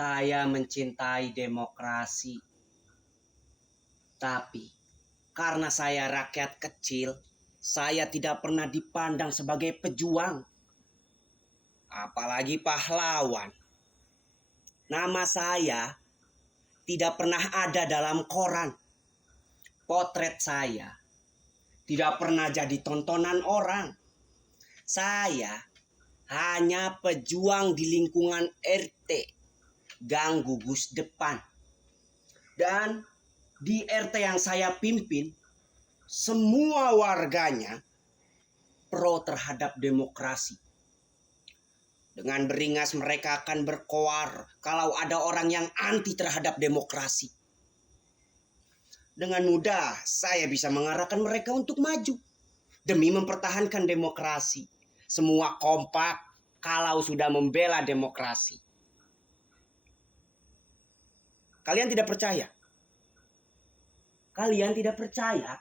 Saya mencintai demokrasi. Tapi karena saya rakyat kecil, saya tidak pernah dipandang sebagai pejuang. Apalagi pahlawan. Nama saya tidak pernah ada dalam koran. Potret saya tidak pernah jadi tontonan orang. Saya hanya pejuang di lingkungan RT Gang Gugus Depan. Dan di RT yang saya pimpin, semua warganya pro terhadap demokrasi. Dengan beringas mereka akan berkoar kalau ada orang yang anti terhadap demokrasi. Dengan mudah saya bisa mengarahkan mereka untuk maju demi mempertahankan demokrasi. Semua kompak kalau sudah membela demokrasi. Kalian tidak percaya? Kalian tidak percaya?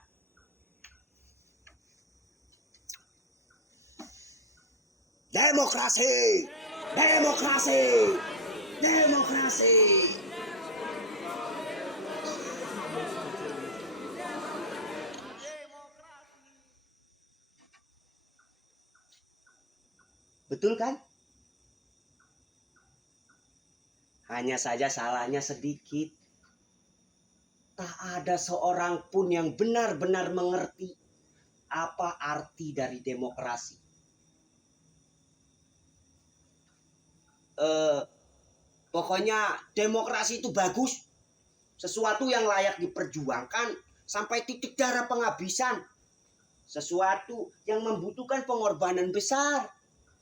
Demokrasi! Demokrasi! Demokrasi! Betul kan? Hanya saja salahnya sedikit. Tak ada seorang pun yang benar-benar mengerti apa arti dari demokrasi. Pokoknya demokrasi itu bagus. Sesuatu yang layak diperjuangkan sampai titik darah penghabisan. Sesuatu yang membutuhkan pengorbanan besar.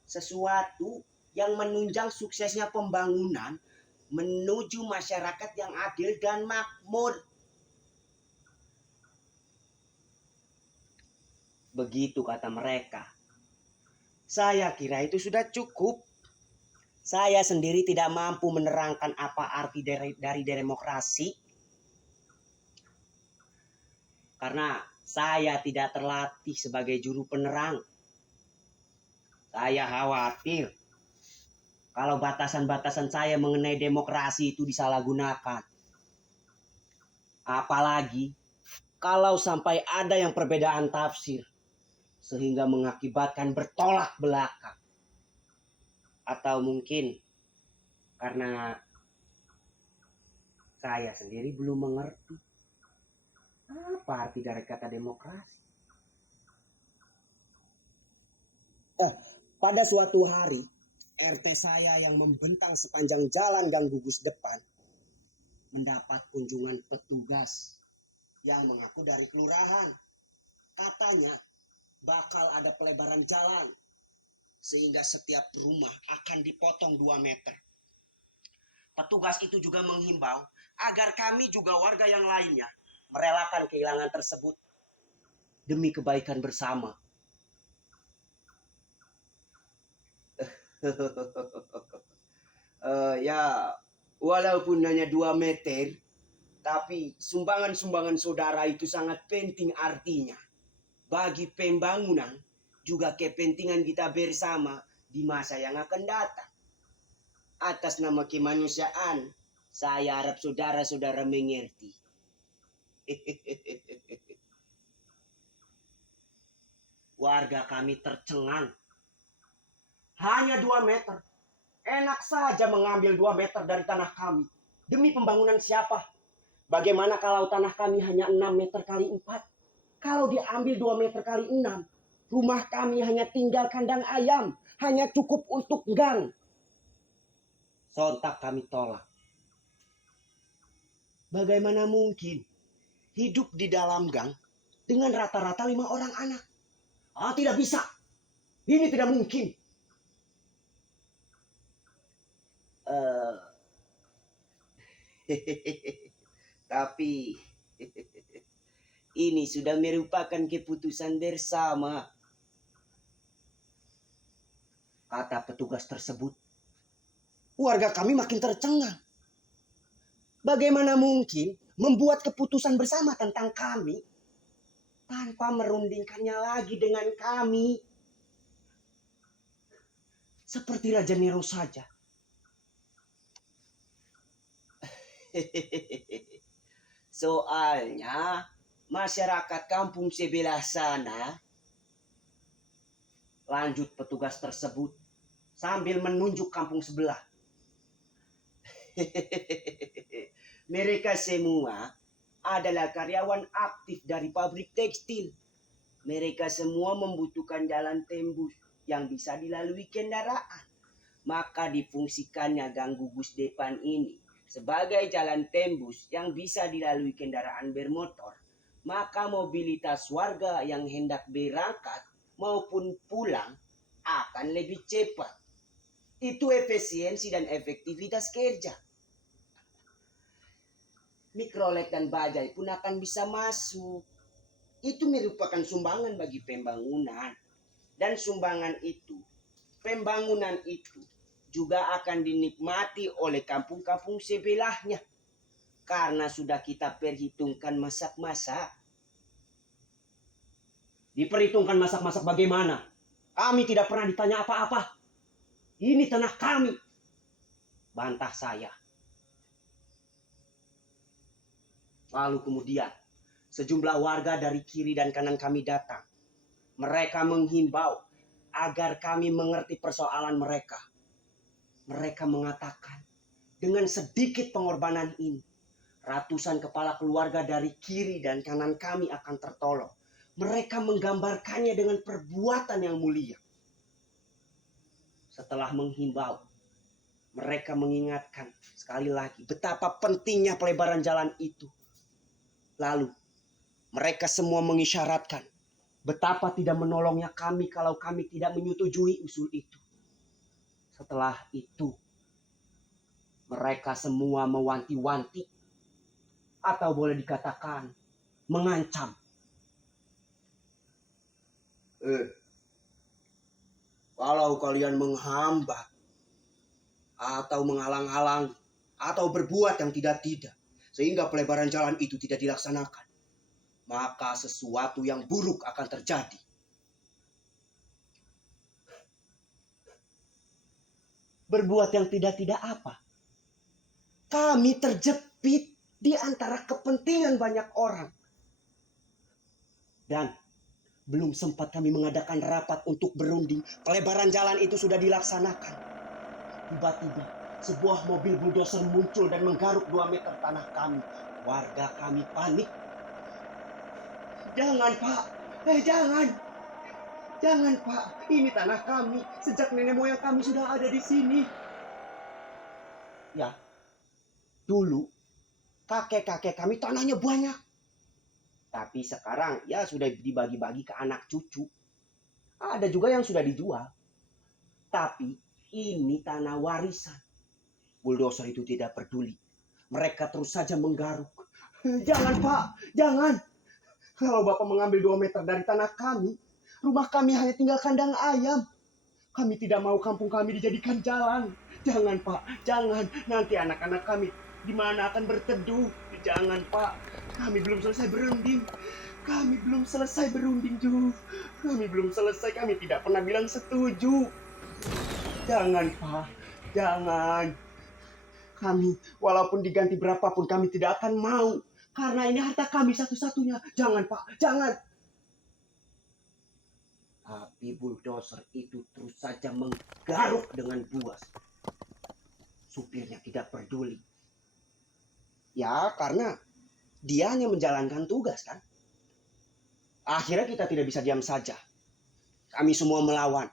Sesuatu yang menunjang suksesnya pembangunan menuju masyarakat yang adil dan makmur. Begitu kata mereka. Saya kira itu sudah cukup. Saya sendiri tidak mampu menerangkan apa arti dari demokrasi. Karena saya tidak terlatih sebagai juru penerang. Saya khawatir kalau batasan-batasan saya mengenai demokrasi itu disalahgunakan. Apalagi kalau sampai ada yang perbedaan tafsir sehingga mengakibatkan bertolak belakang. Atau mungkin karena saya sendiri belum mengerti apa arti dari kata demokrasi. Pada suatu hari, RT saya yang membentang sepanjang jalan Gang Gugus Depan mendapat kunjungan petugas yang mengaku dari kelurahan. Katanya bakal ada pelebaran jalan sehingga setiap rumah akan dipotong 2 meter. Petugas itu juga menghimbau agar kami juga warga yang lainnya merelakan kehilangan tersebut demi kebaikan bersama. Ya, walaupun hanya 2 meter, tapi sumbangan-sumbangan saudara itu sangat penting artinya. Bagi pembangunan, juga kepentingan kita bersama di masa yang akan datang. Atas nama kemanusiaan, saya harap saudara-saudara mengerti. Warga kami tercengang. Hanya 2 meter. Enak saja mengambil 2 meter dari tanah kami. Demi pembangunan siapa? Bagaimana kalau tanah kami hanya 6 meter kali 4? Kalau diambil 2 meter kali 6, rumah kami hanya tinggal kandang ayam. Hanya cukup untuk gang. Sontak kami tolak. Bagaimana mungkin hidup di dalam gang dengan rata-rata 5 orang anak? Tidak bisa. Ini tidak mungkin. Tapi ini sudah merupakan keputusan bersama, kata petugas tersebut. Warga kami makin tercengang. Bagaimana mungkin membuat keputusan bersama tentang kami tanpa merundingkannya lagi dengan kami? Seperti Raja Nero saja. Soalnya masyarakat kampung sebelah sana, lanjut petugas tersebut sambil menunjuk kampung sebelah. Mereka semua adalah karyawan aktif dari pabrik tekstil. Mereka semua membutuhkan jalan tembus yang bisa dilalui kendaraan. Maka difungsikannya Gang Gugus depan ini sebagai jalan tembus yang bisa dilalui kendaraan bermotor. Maka mobilitas warga yang hendak berangkat maupun pulang akan lebih cepat. Itu efisiensi dan efektivitas kerja. Mikrolet dan bajai pun akan bisa masuk. Itu merupakan sumbangan bagi pembangunan. Dan pembangunan itu juga akan dinikmati oleh kampung-kampung sebelahnya. Karena sudah kita perhitungkan masak-masak. Diperhitungkan masak-masak bagaimana? Kami tidak pernah ditanya apa-apa. Ini tanah kami. Bantah saya. Lalu kemudian, sejumlah warga dari kiri dan kanan kami datang. Mereka menghimbau agar kami mengerti persoalan mereka. Mereka mengatakan, dengan sedikit pengorbanan ini, ratusan kepala keluarga dari kiri dan kanan kami akan tertolong. Mereka menggambarkannya dengan perbuatan yang mulia. Setelah menghimbau, mereka mengingatkan sekali lagi betapa pentingnya pelebaran jalan itu. Lalu, mereka semua mengisyaratkan betapa tidak menolongnya kami kalau kami tidak menyetujui usul itu. Setelah itu, mereka semua mewanti-wanti atau boleh dikatakan mengancam. Kalau kalian menghambat atau menghalang-halangi atau berbuat yang tidak-tidak sehingga pelebaran jalan itu tidak dilaksanakan, maka sesuatu yang buruk akan terjadi. Berbuat yang tidak-tidak apa? Kami terjepit di antara kepentingan banyak orang. Dan belum sempat kami mengadakan rapat untuk berunding, pelebaran jalan itu sudah dilaksanakan. Tiba-tiba sebuah mobil bulldozer muncul dan menggaruk 2 meter tanah kami. Warga kami panik. Jangan Pak, jangan. Jangan Pak, ini tanah kami. Sejak nenek moyang kami sudah ada di sini. Ya, dulu kakek-kakek kami tanahnya banyak. Tapi sekarang ya sudah dibagi-bagi ke anak cucu. Ada juga yang sudah dijual. Tapi ini tanah warisan. Bulldozer itu tidak peduli. Mereka terus saja menggaruk. Jangan Pak, jangan. Kalau Bapak mengambil 2 meter dari tanah kami, rumah kami hanya tinggal kandang ayam. Kami tidak mau kampung kami dijadikan jalan. Jangan Pak, jangan. Nanti anak-anak kami di mana akan berteduh. Jangan Pak, kami belum selesai berunding. Kami belum selesai berunding, Ju. Kami belum selesai, kami tidak pernah bilang setuju. Jangan Pak, jangan. Kami, walaupun diganti berapapun, kami tidak akan mau. Karena ini harta kami satu-satunya. Jangan Pak, jangan. Tapi bulldozer itu terus saja menggaruk dengan buas. Supirnya tidak peduli. Ya, karena dia hanya menjalankan tugas kan. Akhirnya kita tidak bisa diam saja. Kami semua melawan.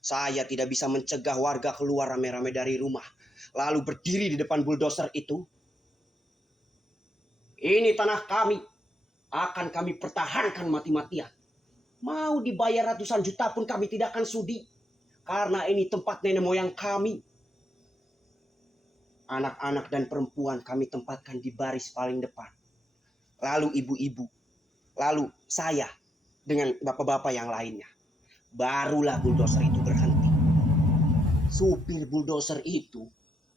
Saya tidak bisa mencegah warga keluar rame-rame dari rumah. Lalu berdiri di depan bulldozer itu. Ini tanah kami. Akan kami pertahankan mati-matian. Mau dibayar ratusan juta pun kami tidak akan sudi. Karena ini tempat nenek moyang kami. Anak-anak dan perempuan kami tempatkan di baris paling depan. Lalu ibu-ibu. Lalu saya dengan bapak-bapak yang lainnya. Barulah bulldozer itu berhenti. Supir bulldozer itu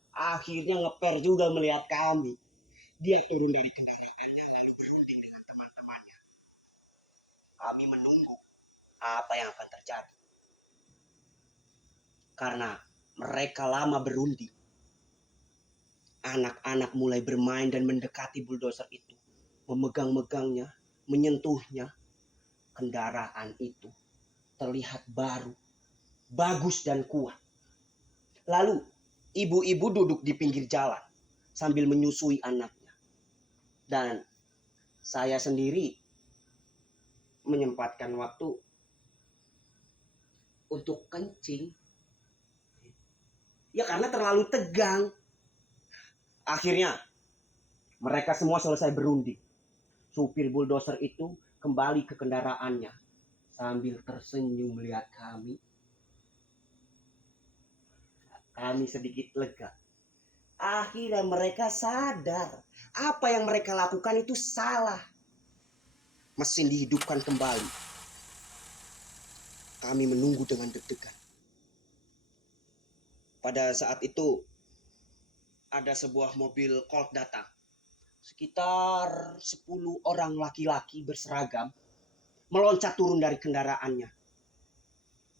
akhirnya ngeper juga melihat kami. Dia turun dari kendaraannya lalu berunding dengan teman-temannya. Kami menunggu apa yang akan terjadi. Karena mereka lama berunding. Anak-anak mulai bermain dan mendekati bulldozer itu, memegang-megangnya, menyentuhnya. Kendaraan itu terlihat baru, bagus dan kuat. Lalu ibu-ibu duduk di pinggir jalan sambil menyusui anaknya. Dan saya sendiri menyempatkan waktu untuk kencing. Ya karena terlalu tegang. Akhirnya mereka semua selesai berunding. Supir bulldozer itu kembali ke kendaraannya sambil tersenyum melihat kami. Kami sedikit lega. Akhirnya mereka sadar apa yang mereka lakukan itu salah. Mesin dihidupkan kembali. Kami menunggu dengan deg-degan. Pada saat itu ada sebuah mobil Colt datang. Sekitar 10 orang laki-laki berseragam meloncat turun dari kendaraannya.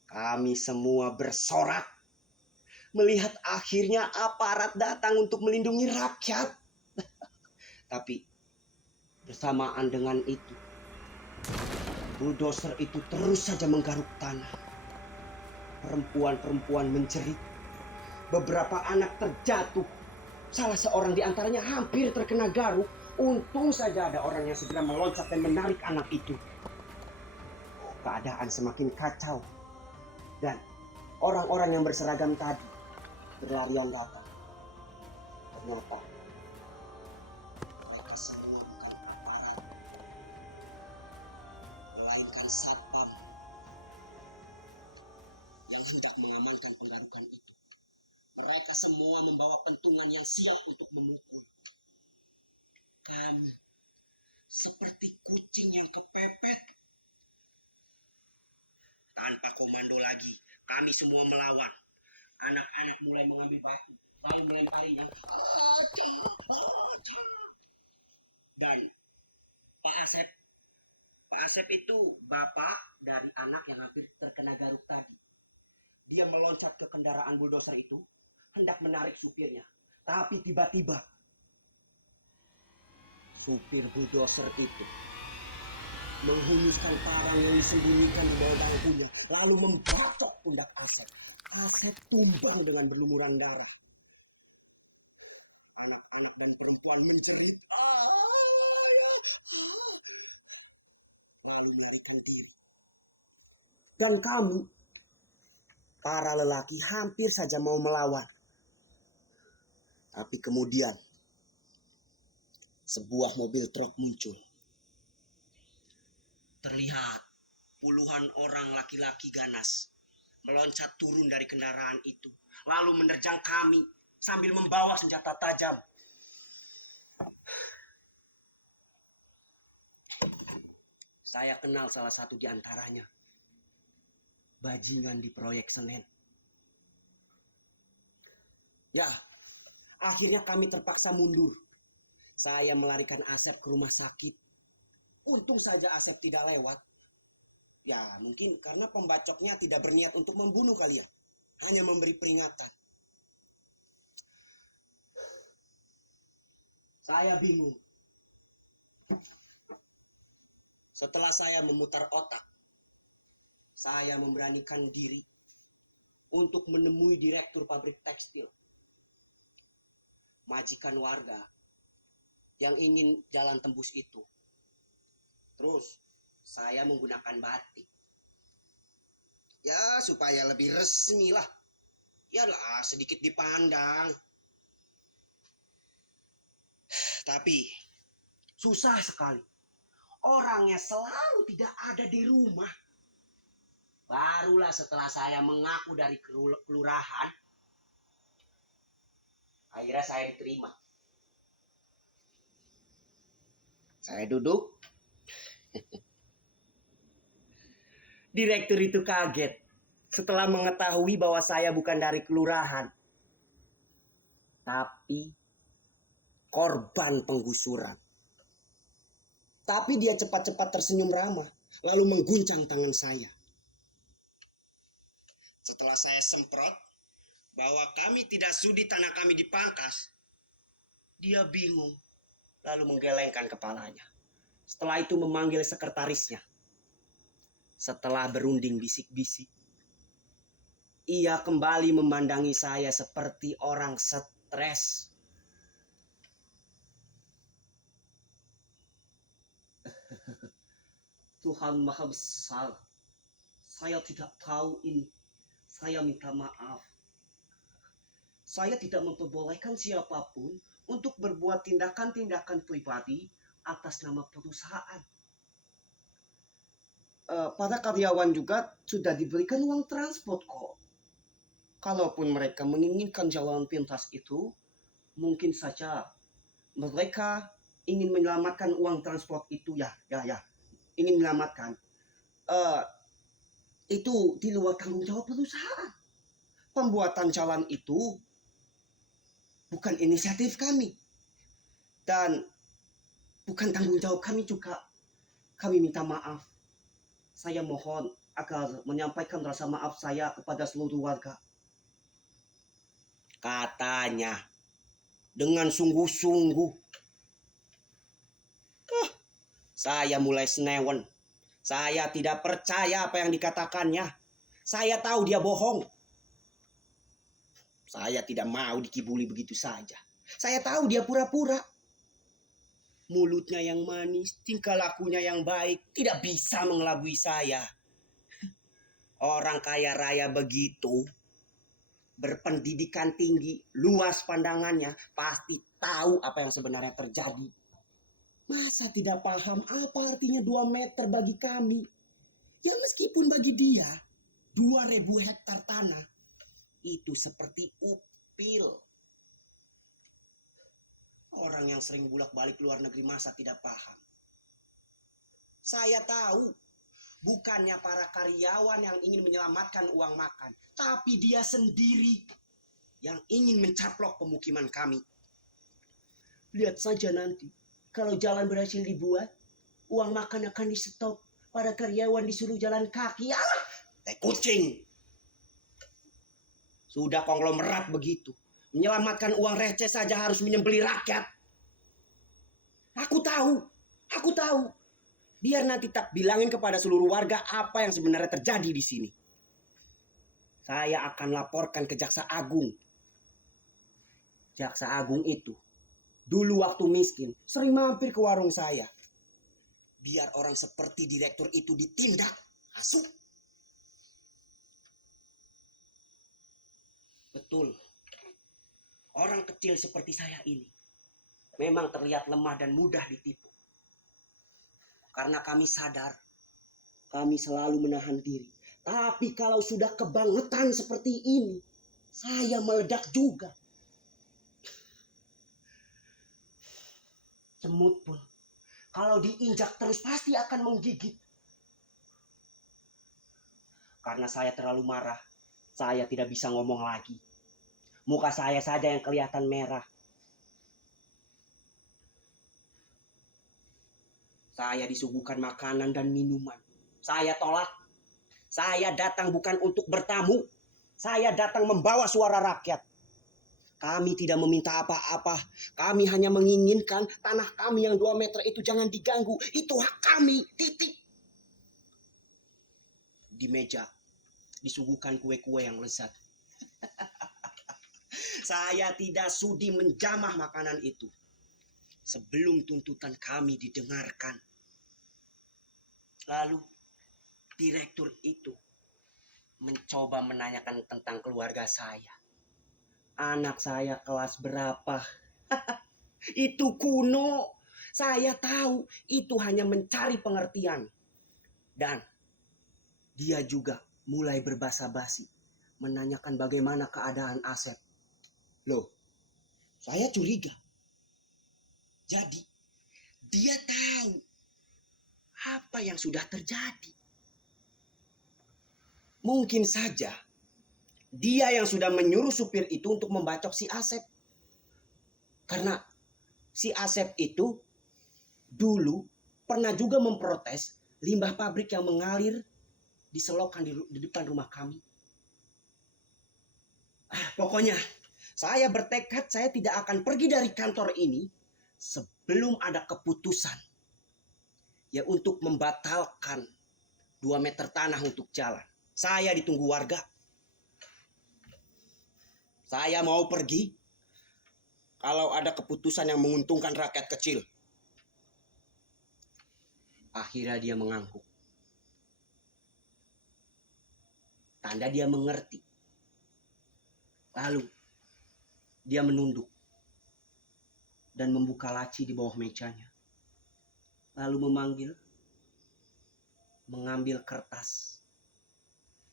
Kami semua bersorak melihat akhirnya aparat datang untuk melindungi rakyat. Tapi bersamaan dengan itu, bulldozer itu terus saja menggaruk tanah. Perempuan-perempuan menjerit. Beberapa anak terjatuh. Salah seorang di antaranya hampir terkena garuk. Untung saja ada orang yang segera meloncat dan menarik anak itu. Keadaan semakin kacau. Dan orang-orang yang berseragam tadi berlarian datang. Ternyata mereka semua bukan aparat, melainkan satpam yang hendak mengamankan penggarukan itu. Mereka semua membawa pentungan yang siap untuk memukul. Kami seperti kucing yang kepepet. Tanpa komando lagi, kami semua melawan. Anak-anak mulai mengambil batu, lalu melemparinya. Dan Pak Asep itu bapak dari anak yang hampir terkena garuk tadi. Dia meloncat ke kendaraan bulldozer itu, hendak menarik supirnya. Tapi tiba-tiba supir bulldozer itu menghunuskan parang yang disembunyikan di bawah bangkunya, lalu membacok pundak Asep. Asep tumbang dengan berlumuran darah. Anak-anak dan perempuan menjerit, lalu melarikan diri. Dan kami, para lelaki, hampir saja mau melawan. Tapi kemudian sebuah mobil truk muncul. Terlihat puluhan orang laki-laki ganas meloncat turun dari kendaraan itu, lalu menerjang kami sambil membawa senjata tajam. Saya kenal salah satu di antaranya. Bajingan di proyek Senen. Ya, akhirnya kami terpaksa mundur. Saya melarikan Asep ke rumah sakit. Untung saja Asep tidak lewat. Ya, mungkin karena pembacoknya tidak berniat untuk membunuh kalian. Hanya memberi peringatan. Saya bingung. Setelah saya memutar otak, saya memberanikan diri untuk menemui direktur pabrik tekstil. Majikan warga yang ingin jalan tembus itu. Terus saya menggunakan batik. Ya, supaya lebih resmi lah. Yalah, sedikit dipandang. Tapi susah sekali. Orangnya selalu tidak ada di rumah. Barulah setelah saya mengaku dari kelurahan, akhirnya saya diterima. Saya duduk. Direktur itu kaget setelah mengetahui bahwa saya bukan dari kelurahan, tapi korban penggusuran. Tapi dia cepat-cepat tersenyum ramah, lalu mengguncang tangan saya. Setelah saya semprot bahwa kami tidak sudi tanah kami dipangkas, Dia bingung, lalu menggelengkan kepalanya. Setelah itu memanggil sekretarisnya. Setelah berunding bisik-bisik, ia kembali memandangi saya seperti orang stres. Tuhan Maha Besar, saya tidak tahu ini. Saya minta maaf. Saya tidak memperbolehkan siapapun untuk berbuat tindakan-tindakan pribadi atas nama perusahaan. Para karyawan juga sudah diberikan uang transport kok. Kalaupun mereka menginginkan jalan pintas itu, mungkin saja mereka ingin menyelamatkan uang transport itu ya, ingin menyelamatkan. Itu di luar tanggung jawab perusahaan. Pembuatan jalan itu bukan inisiatif kami dan bukan tanggung jawab kami juga. Kami minta maaf. Saya mohon agar menyampaikan rasa maaf saya kepada seluruh warga. Katanya dengan sungguh-sungguh. Saya mulai senewen. Saya tidak percaya apa yang dikatakannya. Saya tahu dia bohong. Saya tidak mau dikibuli begitu saja. Saya tahu dia pura-pura. Mulutnya yang manis, tingkah lakunya yang baik, tidak bisa mengelabui saya. Orang kaya raya begitu, berpendidikan tinggi, luas pandangannya, pasti tahu apa yang sebenarnya terjadi. Masa tidak paham apa artinya 2 meter bagi kami? Ya meskipun bagi dia 2.000 hektar tanah itu seperti upil. Orang yang sering bolak-balik luar negeri masa tidak paham. Saya tahu bukannya para karyawan yang ingin menyelamatkan uang makan, tapi dia sendiri yang ingin mencaplok pemukiman kami. Lihat saja nanti, kalau jalan berhasil dibuat, uang makan akan di-stop. Para karyawan disuruh jalan kaki. Kucing. Sudah konglomerat begitu. Menyelamatkan uang receh saja harus menyembelih rakyat. Aku tahu. Biar nanti tak bilangin kepada seluruh warga apa yang sebenarnya terjadi di sini. Saya akan laporkan ke Jaksa Agung. Jaksa Agung itu dulu waktu miskin sering mampir ke warung saya. Biar orang seperti direktur itu ditindak. Masuk. Betul. Orang kecil seperti saya ini memang terlihat lemah dan mudah ditipu. Karena kami sadar, kami selalu menahan diri. Tapi kalau sudah kebangetan seperti ini, saya meledak juga. Semut pun, kalau diinjak terus pasti akan menggigit. Karena saya terlalu marah, saya tidak bisa ngomong lagi. Muka saya saja yang kelihatan merah. Saya disuguhkan makanan dan minuman. Saya tolak. Saya datang bukan untuk bertamu. Saya datang membawa suara rakyat. Kami tidak meminta apa-apa. Kami hanya menginginkan tanah kami yang 2 meter itu jangan diganggu. Itu hak kami. Titik. Di meja disuguhkan kue-kue yang lezat. Saya tidak sudi menjamah makanan itu sebelum tuntutan kami didengarkan. Lalu direktur itu mencoba menanyakan tentang keluarga saya. Anak saya kelas berapa? Itu kuno. Saya tahu itu hanya mencari pengertian. Dan dia juga mulai berbasa-basi menanyakan bagaimana keadaan Asep. Loh, saya curiga. Jadi, dia tahu apa yang sudah terjadi. Mungkin saja dia yang sudah menyuruh supir itu untuk membacok si Asep. Karena si Asep itu dulu pernah juga memprotes limbah pabrik yang mengalir di selokan di depan rumah kami. Pokoknya Saya bertekad saya tidak akan pergi dari kantor ini sebelum ada keputusan ya untuk membatalkan 2 meter tanah untuk jalan. Saya ditunggu warga. Saya mau pergi kalau ada keputusan yang menguntungkan rakyat kecil. Akhirnya dia mengangguk. Tanda dia mengerti. Lalu dia menunduk dan membuka laci di bawah mejanya. Lalu mengambil kertas.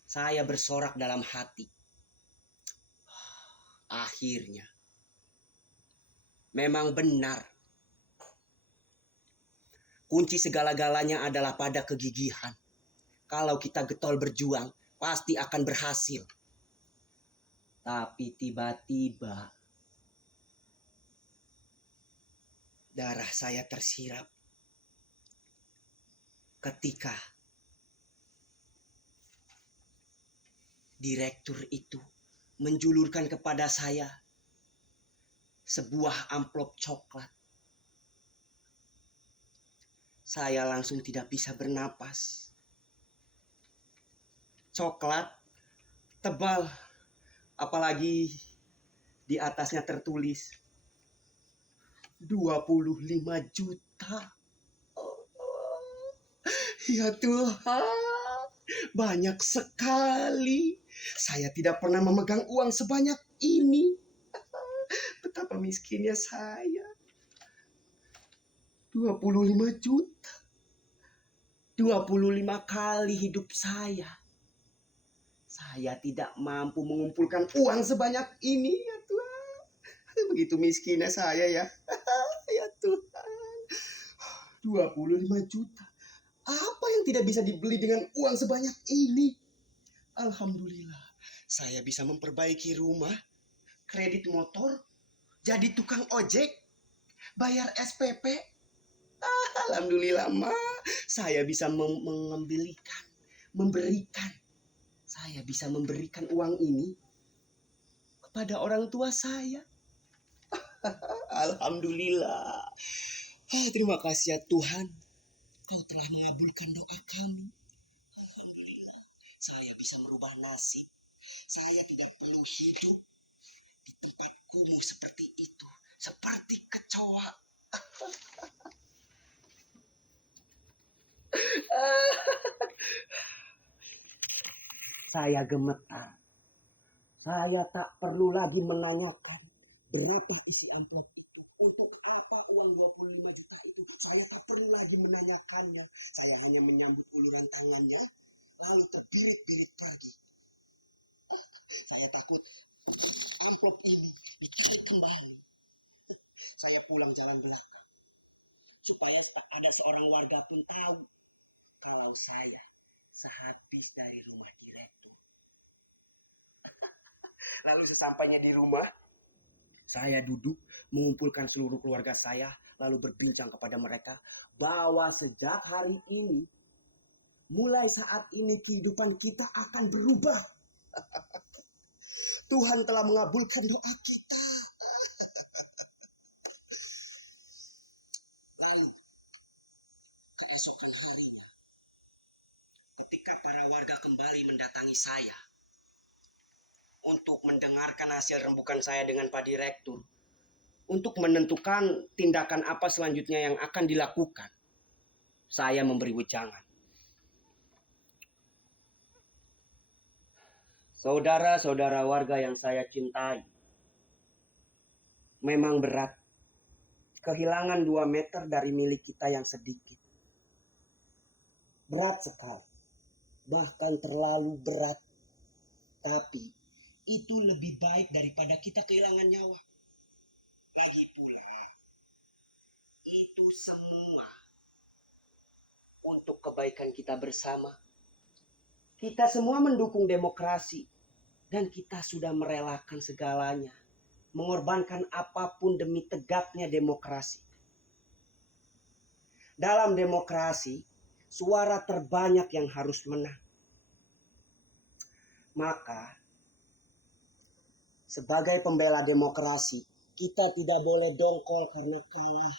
Saya bersorak dalam hati. Akhirnya, memang benar. Kunci segala-galanya adalah pada kegigihan. Kalau kita getol berjuang, pasti akan berhasil. Tapi tiba-tiba, darah saya tersirat ketika direktur itu menjulurkan kepada saya sebuah amplop coklat. Saya langsung tidak bisa bernapas. Coklat tebal, apalagi di atasnya tertulis 25 juta. Ya Tuhan, banyak sekali. Saya tidak pernah memegang uang sebanyak ini. Betapa miskinnya saya. 25 juta. 25 kali hidup saya. Saya tidak mampu mengumpulkan uang sebanyak ini, ya Tuhan. Begitu miskinnya saya ya. Ya Tuhan. 25 juta. Apa yang tidak bisa dibeli dengan uang sebanyak ini? Alhamdulillah, saya bisa memperbaiki rumah, kredit motor, jadi tukang ojek, bayar SPP. Alhamdulillah, Ma. Saya bisa memberikan. Saya bisa memberikan uang ini kepada orang tua saya. Alhamdulillah. Terima kasih ya Tuhan. Kau telah mengabulkan doa kami. Alhamdulillah. Saya bisa merubah nasib. Saya tidak perlu hidup di tempat kumuh seperti itu. Seperti kecoa. Saya gemetar. Saya tak perlu lagi menanyakan berapa isi amplop itu. Untuk apa uang 25 juta itu. Saya tak perlu lagi menanyakannya. Saya hanya menyambut uluran tangannya. Lalu terbirit-birit pergi. Saya takut amplop ini ditarik kembali. Saya pulang jalan belakang. Supaya ada seorang warga pun tahu kalau saya sehabis dari rumah direktur. Lalu sesampainya di rumah, saya duduk mengumpulkan seluruh keluarga saya, lalu berbincang kepada mereka bahwa sejak hari ini, mulai saat ini kehidupan kita akan berubah. Tuhan telah mengabulkan doa kita. Lalu, keesokan harinya, ketika para warga kembali mendatangi saya untuk mendengarkan hasil rembukan saya dengan Pak Direktur, untuk menentukan tindakan apa selanjutnya yang akan dilakukan, saya memberi wejangan. Saudara-saudara warga yang saya cintai, memang berat kehilangan 2 meter dari milik kita yang sedikit. Berat sekali, bahkan terlalu berat. Tapi itu lebih baik daripada kita kehilangan nyawa. Lagi pula, itu semua untuk kebaikan kita bersama. Kita semua mendukung demokrasi dan kita sudah merelakan segalanya, mengorbankan apapun demi tegaknya demokrasi. Dalam demokrasi, suara terbanyak yang harus menang. Maka Sebagai pembela demokrasi, kita tidak boleh dongkol karena kalah.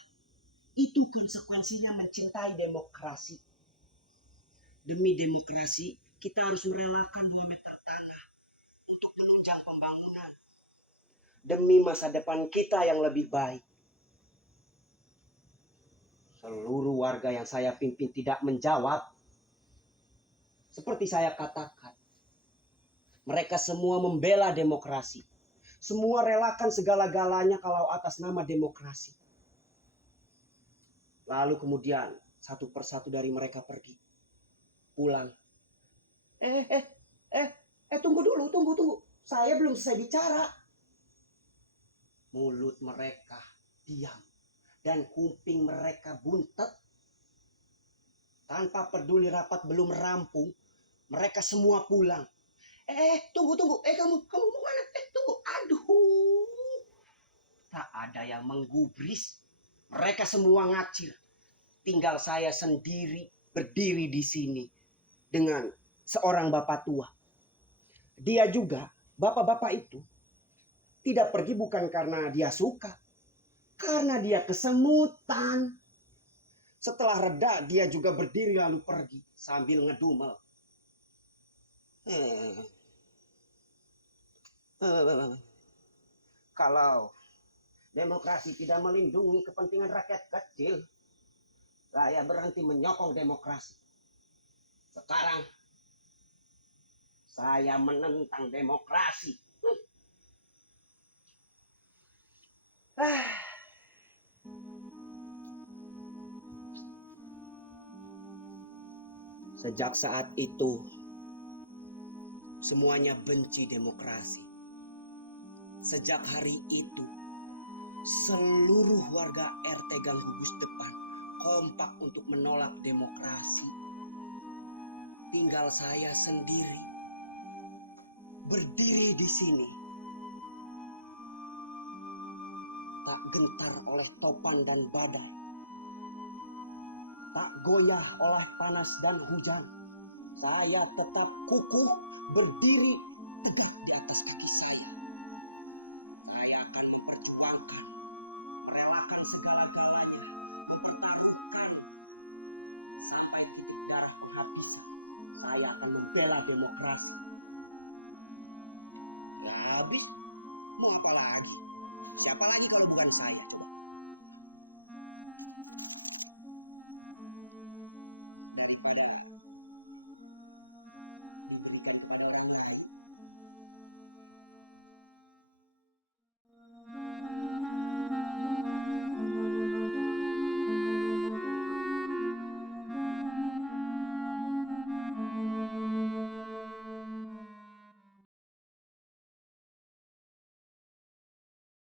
Itu konsekuensinya mencintai demokrasi. Demi demokrasi, kita harus merelakan 2 meter tanah untuk menunjang pembangunan. Demi masa depan kita yang lebih baik. Seluruh warga yang saya pimpin tidak menjawab. Seperti saya katakan, mereka semua membela demokrasi. Semua relakan segala-galanya kalau atas nama demokrasi. Lalu kemudian satu persatu dari mereka pergi. Pulang. Tunggu dulu, tunggu. Saya belum selesai bicara. Mulut mereka diam. Dan kuping mereka buntet. Tanpa peduli rapat belum rampung, mereka semua pulang. Tunggu. Kamu mau mana? Tunggu. Aduh. Tak ada yang menggubris. Mereka semua ngacir. Tinggal saya sendiri berdiri di sini dengan seorang bapak tua. Dia juga, bapak-bapak itu, tidak pergi bukan karena dia suka. Karena dia kesemutan. Setelah reda, dia juga berdiri lalu pergi sambil ngedumel. Kalau demokrasi tidak melindungi kepentingan rakyat kecil, saya berhenti menyokong demokrasi. Sekarang, saya menentang demokrasi. Sejak saat itu, semuanya benci demokrasi. Sejak hari itu, seluruh warga RT Gang Gugus Depan kompak untuk menolak demokrasi. Tinggal saya sendiri berdiri di sini, tak gentar oleh topang dan badai, tak goyah oleh panas dan hujan. Saya tetap kukuh berdiri tegak di atas kaki saya. Saya akan memperjuangkan, merelakan segala-galanya, mempertaruhkan sampai titik darah penghabisan. Saya akan membela demokrasi. Habis mau apa lagi? Siapa lagi kalau bukan saya?